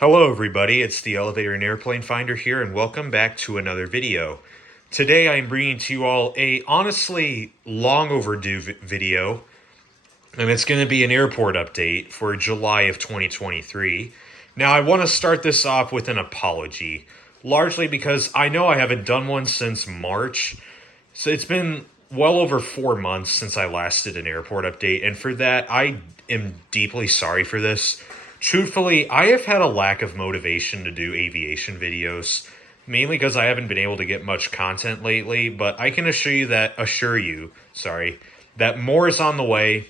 Hello everybody, it's the Elevator and Airplane Finder here, and welcome back to another video. Today I'm bringing to you all a honestly long overdue video, and it's going to be an airport update for July of 2023. Now I want to start this off with an apology, largely because I know I haven't done one since March, so it's been well over 4 months since I last did an airport update, and for that I am deeply sorry for this. Truthfully, I have had a lack of motivation to do aviation videos, mainly because I haven't been able to get much content lately, but I can assure you that more is on the way.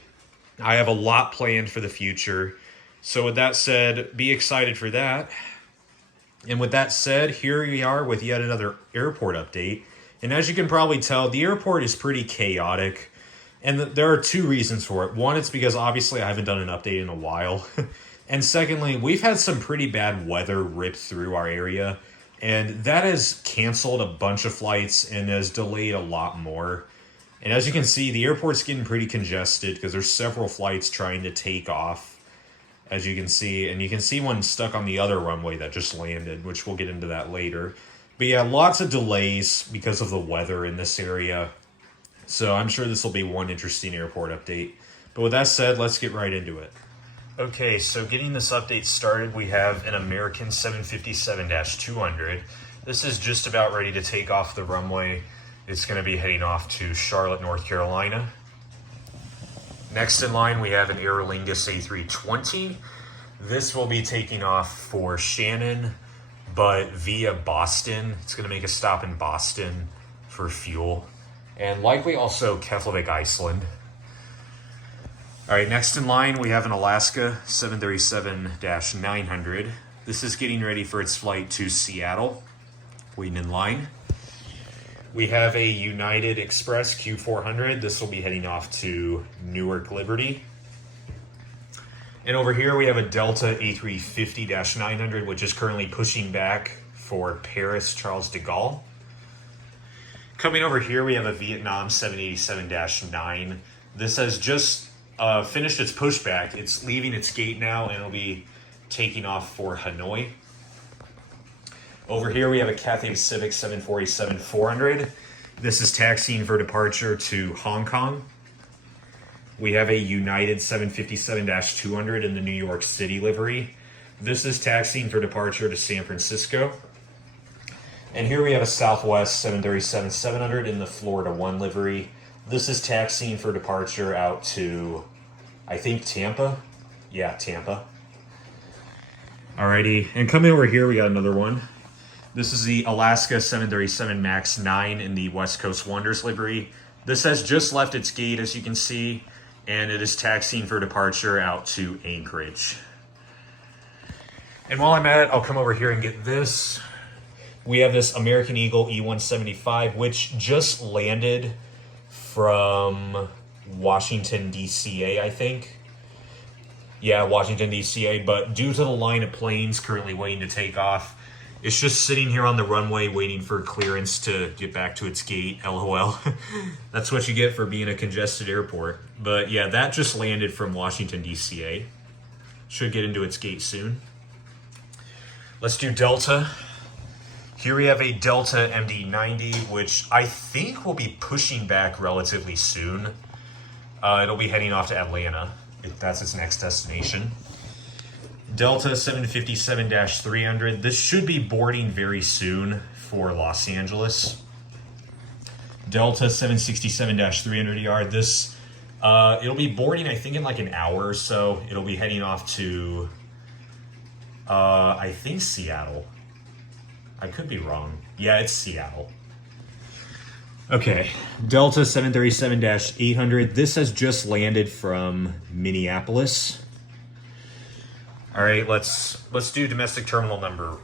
I have a lot planned for the future. So with that said, be excited for that. And with that said, here we are with yet another airport update. And as you can probably tell, the airport is pretty chaotic. And there are two reasons for it. One, it's because obviously I haven't done an update in a while. And secondly, we've had some pretty bad weather rip through our area, and that has canceled a bunch of flights and has delayed a lot more. And as you can see, the airport's getting pretty congested because there's several flights trying to take off, as you can see. And you can see one stuck on the other runway that just landed, which we'll get into that later. But yeah, lots of delays because of the weather in this area. So I'm sure this will be one interesting airport update. But with that said, let's get right into it. Okay, so getting this update started, we have an American 757-200. This is just about ready to take off the runway. It's going to be heading off to Charlotte, North Carolina. Next in line, we have an Aer Lingus A320. This will be taking off for Shannon, but via Boston. It's going to make a stop in Boston for fuel, and likely also Keflavik, Iceland. All right, next in line, we have an Alaska 737-900. This is getting ready for its flight to Seattle, waiting in line. We have a United Express Q400. This will be heading off to Newark Liberty. And over here, we have a Delta A350-900, which is currently pushing back for Paris Charles de Gaulle. Coming over here, we have a Vietnam 787-9. This has just finished its pushback. It's leaving its gate now, and it'll be taking off for Hanoi. Over here, we have a Cathay Pacific 747-400. This is taxiing for departure to Hong Kong. We have a United 757-200 in the New York City livery. This is taxiing for departure to San Francisco. And here we have a Southwest 737-700 in the Florida 1 livery. This is taxiing for departure out to, I think, Tampa. Yeah, Tampa. Alrighty, and coming over here, we got another one. This is the Alaska 737 MAX 9 in the West Coast Wonders livery. This has just left its gate, as you can see, and it is taxiing for departure out to Anchorage. And while I'm at it, I'll come over here and get this. We have this American Eagle E175, which just landed from Washington, D.C.A., I think. Yeah, Washington, D.C.A., but due to the line of planes currently waiting to take off, it's just sitting here on the runway waiting for clearance to get back to its gate, LOL. That's what you get for being a congested airport. But yeah, that just landed from Washington, D.C.A. Should get into its gate soon. Let's do Delta. Here we have a Delta MD-90, which I think will be pushing back relatively soon. It'll be heading off to Atlanta, if that's its next destination. Delta 757-300. This should be boarding very soon for Los Angeles. Delta 767-300ER. This, it'll be boarding, I think, in like an hour or so. It'll be heading off to, I think, Seattle. I could be wrong. Yeah, it's Seattle. Okay, Delta 737-800. This has just landed from Minneapolis. All right, let's do domestic terminal number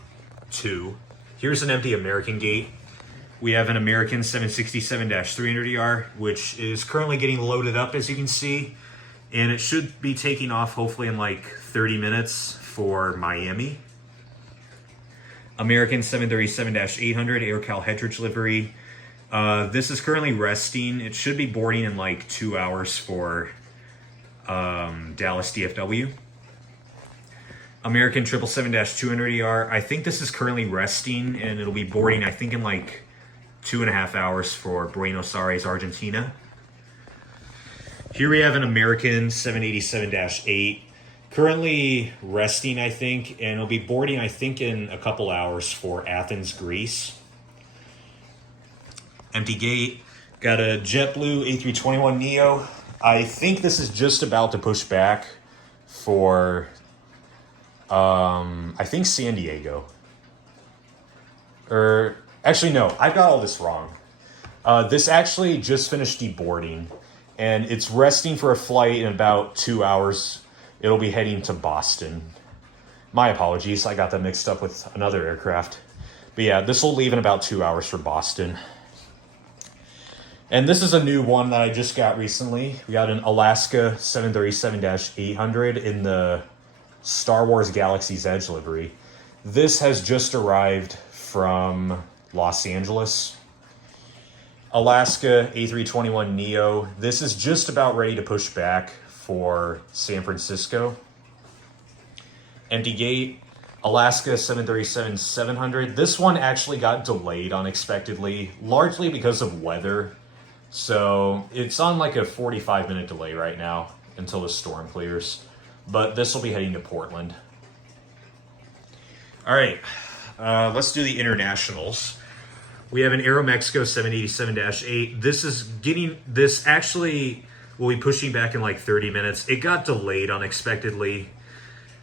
2. Here's an empty American gate. We have an American 767-300ER, which is currently getting loaded up, as you can see, and it should be taking off hopefully in like 30 minutes for Miami. American 737-800 AirCal Hettridge livery. This is currently resting. It should be boarding in like 2 hours for Dallas DFW. American 777-200ER. I think this is currently resting, and it'll be boarding, I think, in like 2.5 hours for Buenos Aires, Argentina. Here we have an American 787-8, currently resting, I think, and it'll be boarding, I think, in a couple hours for Athens, Greece. Empty gate. Got a JetBlue A321neo. I think this is just about to push back for, I think, San Diego. Or, actually, no, I've got all this wrong. This actually just finished deboarding, and it's resting for a flight in about 2 hours. It'll be heading to Boston. My apologies, I got that mixed up with another aircraft. But yeah, this will leave in about 2 hours for Boston. And this is a new one that I just got recently. We got an Alaska 737-800 in the Star Wars Galaxy's Edge livery. This has just arrived from Los Angeles. Alaska A321neo. This is just about ready to push back for San Francisco. Empty gate. Alaska 737-700. This one actually got delayed unexpectedly, largely because of weather. So it's on like a 45-minute delay right now until the storm clears. But this will be heading to Portland. All right, let's do the internationals. We have an Aeromexico 787-8. This actually will be pushing back in like 30 minutes. It got delayed unexpectedly,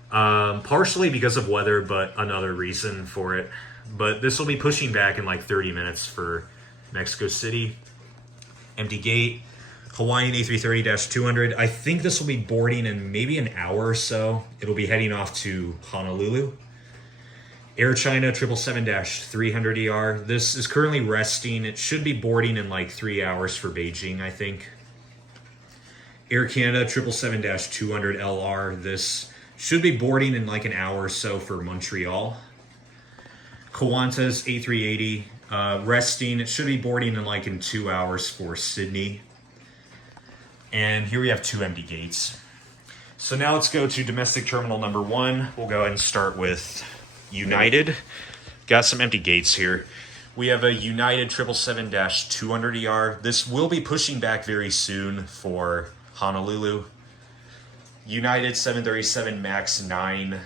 partially because of weather, but another reason for it. But this will be pushing back in like 30 minutes for Mexico City. Empty gate. Hawaiian A330-200. I think this will be boarding in maybe an hour or so. It'll be heading off to Honolulu. Air China 777-300ER. This is currently resting. It should be boarding in like 3 hours for Beijing, I think. Air Canada 777-200LR. This should be boarding in like an hour or so for Montreal. Qantas A380. Resting. It should be boarding in 2 hours for Sydney. And here we have 2 empty gates. So now let's go to domestic terminal number 1. We'll go ahead and start with United. Got some empty gates here. We have a United 777-200ER. This will be pushing back very soon for Honolulu. United 737 MAX 9.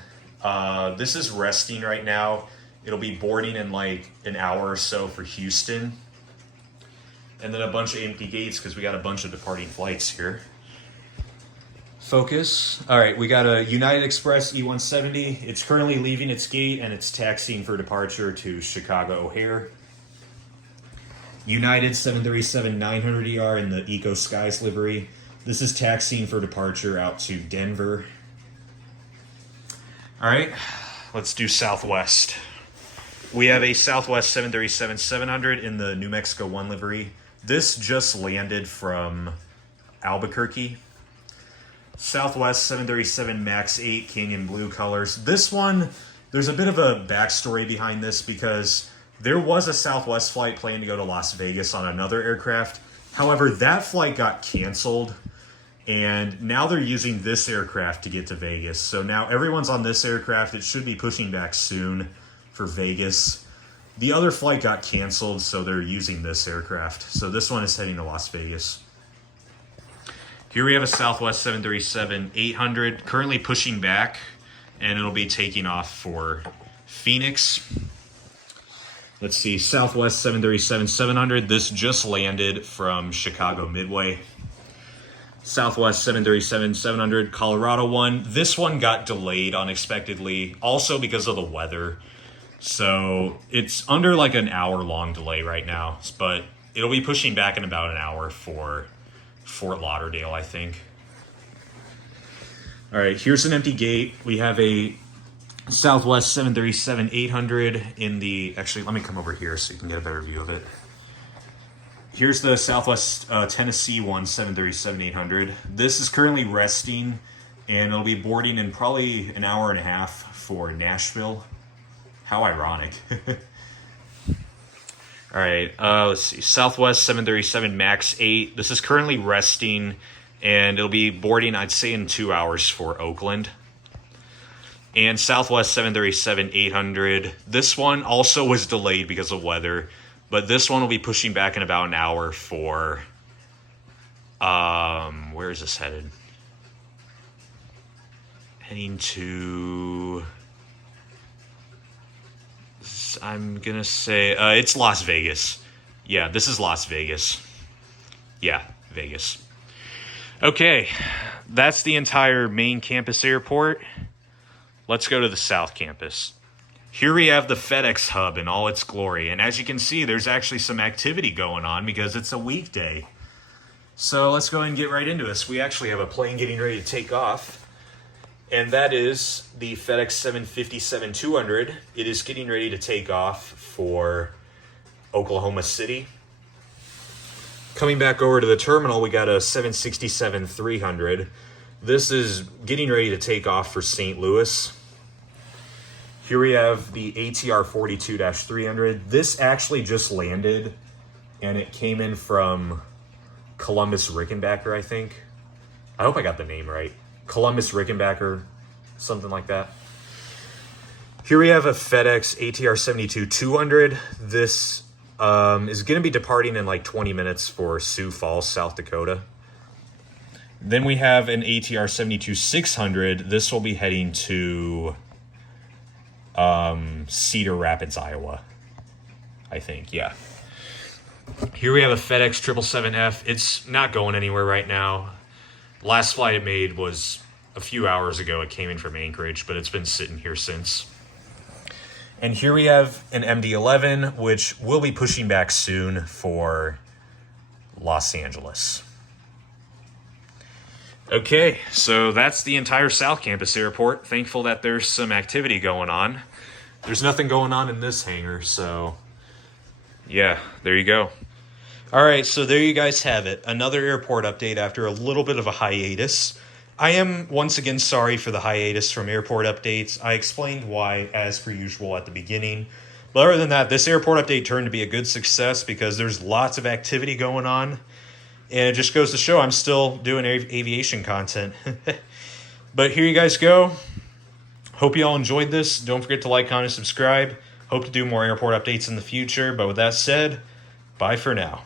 This is resting right now. It'll be boarding in like an hour or so for Houston. And then a bunch of empty gates because we got a bunch of departing flights here. Focus. All right, we got a United Express E170. It's currently leaving its gate and it's taxiing for departure to Chicago O'Hare. United 737-900ER in the Eco Skies livery. This is taxiing for departure out to Denver. All right, let's do Southwest. We have a Southwest 737-700 in the New Mexico 1 livery. This just landed from Albuquerque. Southwest 737 MAX 8 Canyon Blue colors. This one, there's a bit of a backstory behind this because there was a Southwest flight planned to go to Las Vegas on another aircraft. However, that flight got canceled, and now they're using this aircraft to get to Vegas. So now everyone's on this aircraft. It should be pushing back soon for Vegas. The other flight got canceled, so they're using this aircraft. So this one is heading to Las Vegas. Here we have a Southwest 737-800 currently pushing back, and it'll be taking off for Phoenix. Let's see, Southwest 737-700. This just landed from Chicago Midway. Southwest 737-700 Colorado 1. This one got delayed unexpectedly, also because of the weather. So it's under like an hour-long delay right now, but it'll be pushing back in about an hour for Fort Lauderdale, I think. All right, here's an empty gate. We have a Southwest 737-800 in the... Actually, let me come over here so you can get a better view of it. Here's the Southwest Tennessee 1 737-800. This is currently resting, and it'll be boarding in probably an hour and a half for Nashville. How ironic. All right, let's see. Southwest 737 MAX 8. This is currently resting, and it'll be boarding, I'd say, in 2 hours for Oakland. And Southwest 737-800. This one also was delayed because of weather, but this one will be pushing back in about an hour for, where is this headed? Heading to, I'm going to say, it's Las Vegas. Yeah, this is Las Vegas. Yeah, Vegas. Okay, that's the entire main campus airport. Let's go to the South Campus. Here we have the FedEx Hub in all its glory. And as you can see, there's actually some activity going on because it's a weekday. So let's go ahead and get right into this. We actually have a plane getting ready to take off. And that is the FedEx 757-200. It is getting ready to take off for Oklahoma City. Coming back over to the terminal, we got a 767-300. This is getting ready to take off for St. Louis. Here we have the ATR 42-300. This actually just landed, and it came in from Columbus Rickenbacker, I think. I hope I got the name right. Columbus Rickenbacker, something like that. Here we have a FedEx ATR 72-200. This is going to be departing in like 20 minutes for Sioux Falls, South Dakota. Then we have an ATR 72-600. This will be heading to Cedar Rapids, Iowa, I think, yeah. Here we have a FedEx 777F. It's not going anywhere right now. Last flight it made was a few hours ago. It came in from Anchorage, but it's been sitting here since. And here we have an MD-11, which will be pushing back soon for Los Angeles. Okay, so that's the entire South Campus airport. Thankful that there's some activity going on. There's nothing going on in this hangar, so yeah, there you go. All right, so there you guys have it. Another airport update after a little bit of a hiatus. I am once again sorry for the hiatus from airport updates. I explained why, as per usual, at the beginning. But other than that, this airport update turned to be a good success because there's lots of activity going on. And it just goes to show I'm still doing aviation content. But here you guys go. Hope you all enjoyed this. Don't forget to like, comment, and subscribe. Hope to do more airport updates in the future. But with that said, bye for now.